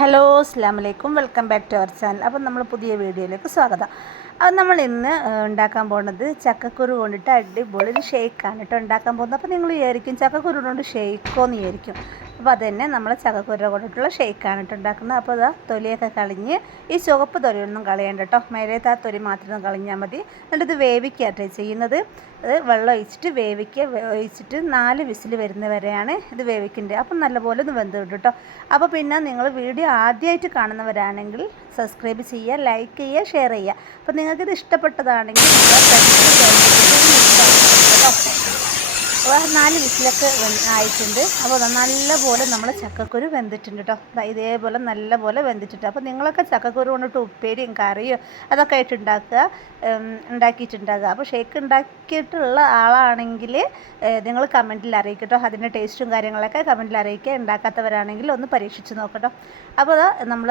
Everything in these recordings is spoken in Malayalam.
ഹലോ അസ്ലാം വലൈക്കും welcome back to our channel. അപ്പം നമ്മൾ പുതിയ വീഡിയോയിലേക്ക് സ്വാഗതം. അപ്പം നമ്മൾ ഇന്ന് ഉണ്ടാക്കാൻ പോകുന്നത് ചക്കക്കുരു കൊണ്ടിട്ട് അടിപൊളി ഒരു ഷേക്കാണ് കേട്ടോ ഉണ്ടാക്കാൻ പോകുന്നത്. അപ്പോൾ നിങ്ങൾ വിചാരിക്കും ചക്കക്കുരു കൊണ്ട് ഷേക്കോ എന്ന് വിചാരിക്കും. അപ്പോൾ അത് തന്നെ നമ്മൾ ചക്കക്കുര കൊണ്ടിട്ടുള്ള ഷേക്കാണ് കേട്ടോ ഉണ്ടാക്കുന്നത്. അപ്പോൾ ഇതാ തൊലിയൊക്കെ കളഞ്ഞ് ഈ ചുവപ്പ് തൊലിയൊന്നും കളയണ്ട കേട്ടോ. മേലേത്തെ ആ തൊലി മാത്രം കളഞ്ഞാൽ മതി. എന്നിട്ട് ഇത് വേവിക്കാട്ടെ ചെയ്യുന്നത്. അത് വെള്ളം ഒഴിച്ചിട്ട് വേവിക്കുക. ഒഴിച്ചിട്ട് നാല് വിസിൽ വരുന്നവരെയാണ് ഇത് വേവിക്കേണ്ടത്. അപ്പം നല്ലപോലെ ഒന്ന് വെന്ത് വിട്ടു കേട്ടോ. അപ്പോൾ പിന്നെ നിങ്ങൾ വീഡിയോ ആദ്യമായിട്ട് കാണുന്നവരാണെങ്കിൽ സബ്സ്ക്രൈബ് ചെയ്യുക ലൈക്ക് ചെയ്യുക ഷെയർ ചെയ്യുക. അപ്പോൾ നിങ്ങൾക്കിത് ഇഷ്ടപ്പെട്ടതാണെങ്കിൽ നിങ്ങൾ നാല് വിസിലൊക്കെ ആയിട്ടുണ്ട്. അപ്പോൾ നല്ലപോലെ നമ്മൾ ചക്കക്കുരു വെന്തിട്ടുണ്ട് കേട്ടോ ഇതേപോലെ നല്ലപോലെ വെന്തിട്ടുണ്ട്. അപ്പോൾ നിങ്ങളൊക്കെ ചക്കക്കുരു കൊണ്ടിട്ട് ഉപ്പേരിയും കറിയും അതൊക്കെ ആയിട്ട് ഉണ്ടാക്കുക ഉണ്ടാക്കിയിട്ടുണ്ടാകുക അപ്പോൾ ഷേക്ക് ഉണ്ടാക്കിയിട്ടുള്ള ആളാണെങ്കിൽ നിങ്ങൾ കമന്റിൽ അറിയിക്കട്ടോ. അതിന്റെ ടേസ്റ്റും കാര്യങ്ങളൊക്കെ കമന്റിൽ അറിയിക്കുക. ഉണ്ടാക്കാത്തവരാണെങ്കിൽ ഒന്ന് പരീക്ഷിച്ച് നോക്കട്ടോ. അപ്പോൾ നമ്മൾ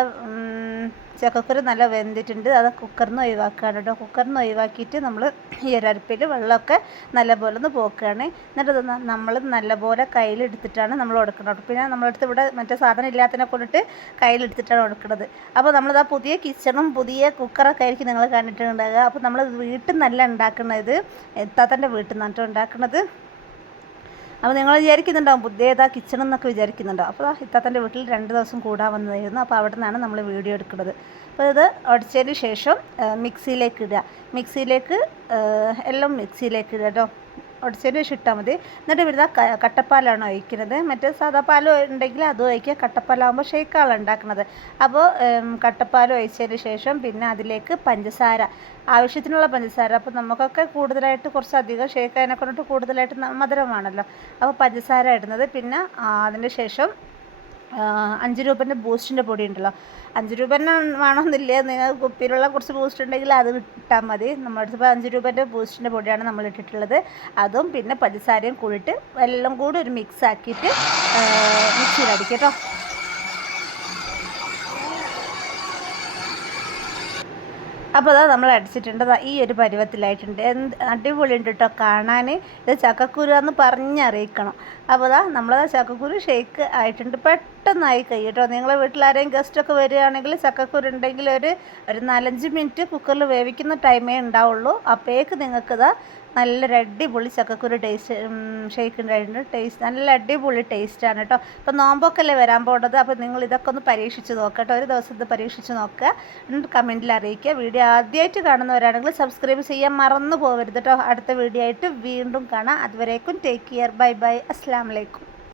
ചക്കക്കുരു നല്ല വെന്തിട്ടുണ്ട്. അത് കുക്കറിൽ നിന്ന് ഒഴിവാക്കുകയാണ് കേട്ടോ. കുക്കറിൽ നിന്ന് ഒഴിവാക്കിയിട്ട് നമ്മൾ ഈ ഒരപ്പിൽ വെള്ളമൊക്കെ നല്ലപോലെ ഒന്ന് പോക്കുകയാണ് എന്നിട്ട് നമ്മൾ നല്ലപോലെ കയ്യിലെടുത്തിട്ടാണ് നമ്മൾ ഉടക്കുന്നത് പിന്നെ നമ്മളടുത്ത് ഇവിടെ മറ്റേ സാധനം ഇല്ലാത്തതിനെ കൊണ്ടിട്ട് കയ്യിലെടുത്തിട്ടാണ് ഉടക്കുന്നത് അപ്പോൾ നമ്മളിതാ പുതിയ കിച്ചണും പുതിയ കുക്കറൊക്കെ ആയിരിക്കും നിങ്ങൾ കണ്ടിട്ടുണ്ടാകുക അപ്പോൾ നമ്മൾ വീട്ടിൽ നല്ല ഉണ്ടാക്കുന്നത് എത്താത്തന്റെ വീട്ടിൽ നിന്നിട്ട് ഉണ്ടാക്കുന്നത് അപ്പോൾ നിങ്ങൾ വിചാരിക്കുന്നുണ്ടാവും ബുദ്ധേതാ കിച്ചൺ എന്നൊക്കെ വിചാരിക്കുന്നുണ്ടാവും. അപ്പോൾ ഇത്താത്തന്റെ വീട്ടിൽ രണ്ട് ദിവസം കൂടാൻ വന്നതായിരുന്നു. അപ്പോൾ അവിടെ നിന്നാണ് നമ്മൾ വീഡിയോ എടുക്കുന്നത്. അപ്പോൾ ഇത് ഉടച്ചതിന് ശേഷം മിക്സിയിലേക്ക് ഇടുക. മിക്സിയിലേക്ക് എല്ലാം മിക്സിയിലേക്ക് ഇടുക കേട്ടോ ഒടിച്ചതിന് ശേഷം ഇട്ടാൽ മതി. എന്നിട്ട് ഇവിടുത്തെ കട്ടപ്പാലാണ് ഒഴിക്കുന്നത്. മറ്റേ സാധാ പാൽ ഉണ്ടെങ്കിൽ അത് ഒഴിക്കുക. കട്ടപ്പാലാകുമ്പോൾ ഷേക്കാണ് ഉണ്ടാക്കുന്നത്. അപ്പോൾ കട്ടപ്പാൽ ഒഴിച്ചതിന് ശേഷം പിന്നെ അതിലേക്ക് പഞ്ചസാര. ആവശ്യത്തിനുള്ള പഞ്ചസാര. അപ്പോൾ നമുക്കൊക്കെ കൂടുതലായിട്ട് കുറച്ച് അധികം ഷേക്ക് കൊണ്ടിട്ട് കൂടുതലായിട്ട് മധുരമാണല്ലോ. അപ്പോൾ പഞ്ചസാര ഇടുന്നത്. പിന്നെ അതിന് ശേഷം അഞ്ച് രൂപന്റെ ബൂസ്റ്റിന്റെ പൊടി ഉണ്ടല്ലോ. അഞ്ച് രൂപേന്റെ വേണമെന്നില്ല നിങ്ങൾ കുപ്പിയിലുള്ള കുറച്ച് ബൂസ്റ്റ് ഉണ്ടെങ്കിൽ അത് ഇട്ടാൽ മതി. നമ്മുടെ അടുത്ത് അഞ്ച് രൂപേന്റെ ബൂസ്റ്റിന്റെ പൊടിയാണ് നമ്മൾ ഇട്ടിട്ടുള്ളത്. അതും പിന്നെ പഞ്ചസാരയും കൂടിയിട്ട് എല്ലാം കൂടി ഒരു മിക്സ് ആക്കിയിട്ട് മിക്സിയിലടിക്കാം കേട്ടോ. അപ്പോൾ അതാ നമ്മൾ അടിച്ചിട്ടുണ്ട്. ഈ ഒരു പരുവത്തിലായിട്ടുണ്ട്. എന്ത് അടിപൊളിയുണ്ട് കേട്ടോ കാണാൻ ഇത് ചക്കക്കുരു എന്ന് പറഞ്ഞറിയിക്കണം അപ്പോൾ അതാ നമ്മളത് ചക്കക്കുരു ഷേക്ക് ആയിട്ടുണ്ട്. പെട്ടെന്നായി കൈ കേട്ടോ നിങ്ങളെ വീട്ടിൽ ആരെയും ഗസ്റ്റൊക്കെ വരികയാണെങ്കിൽ ചക്കക്കുരു ഉണ്ടെങ്കിൽ ഒരു ഒരു നാലഞ്ച് മിനിറ്റ് കുക്കറിൽ വേവിക്കുന്ന ടൈമേ ഉണ്ടാവുള്ളൂ. അപ്പോഴേക്ക് നിങ്ങൾക്കിതാ നല്ലൊരു അടിപൊളി ചക്കക്കുരു ടേസ്റ്റ് ഷേക്ക് ഉണ്ടായിട്ടുണ്ട്. ടേസ്റ്റ് നല്ല അടിപൊളി ടേസ്റ്റാണ് കേട്ടോ അപ്പോൾ നോമ്പൊക്കെ അല്ലേ വരാൻ പോകേണ്ടത് അപ്പോൾ നിങ്ങൾ ഇതൊക്കെ ഒന്ന് പരീക്ഷിച്ച് നോക്കുക കേട്ടോ ഒരു ദിവസം ഇത് പരീക്ഷിച്ച് നോക്കുക കമന്റിൽ അറിയിക്കുക. വീഡിയോ ആദ്യമായിട്ട് കാണുന്നവരാണെങ്കിൽ സബ്സ്ക്രൈബ് ചെയ്യാൻ മറന്നു പോകരുത് കേട്ടോ അടുത്ത വീഡിയോ ആയിട്ട് വീണ്ടും കാണാം. അതുവരേക്കും ടേക്ക് കെയർ ബൈ ബൈ അസ്സാം വലൈക്കും